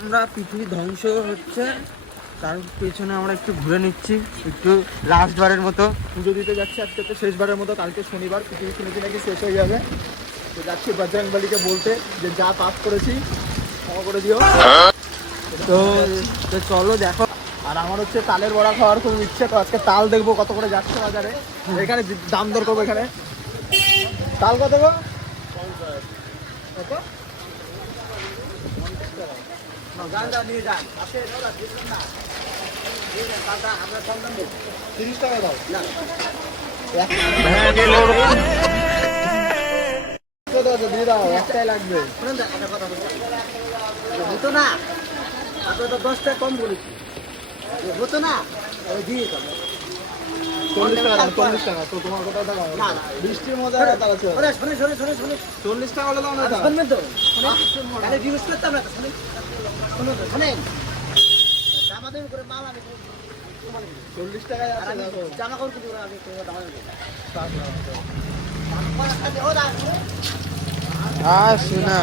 আমরা পৃথিবী ধ্বংস হচ্ছে, তার পেছনে আমরা একটু ঘুরে নিচ্ছি, একটু লাস্ট বারের মতো। পুজো দিতে যাচ্ছি আজকে তো শেষবারের মতো, কালকে শনিবার, পৃথিবী শুনেছি নাকি শেষ হয়ে যাবে। তো যাচ্ছি বজরং বলিকে বলতে যে যা পাপ করেছি, ক্ষমা করে দিও। তো তো চলো দেখো। আর আমার হচ্ছে তালের বড়া খাওয়ার খুব ইচ্ছে, তো আজকে তাল দেখব কত করে যাচ্ছে বাজারে। এখানে দাম দর করব এখানে। তাল কত গো? কত? না, যান, যান, নিয়ে যান। আছে, দাও না, দিবেন না। নিয়ে যান, তালটা আমরা কম দাম দেবো। তিরিশ টাকা। দাও? দিয়ে দাও। একটাই লাগবে। হতো না আপনার তো দশটা কম বলেছি। হতো না দিয়ে দিতাম। চল্লিশ টাকা চল্লিশ টাকা তো তোমার কথা দাও না, না। বৃষ্টির মজা তাল আছে শোনে, শোনে, শোনে, শোনে, শোনে। চল্লিশ টাকা হলে দাও না শুনবেন তো? জিজ্ঞেস করতাম না শুনুন তো, শোনেন। দামাদামি করে মাল আমি চল্লিশ টাকায় আছে জামা কাপড় আমি দামাদামি ও না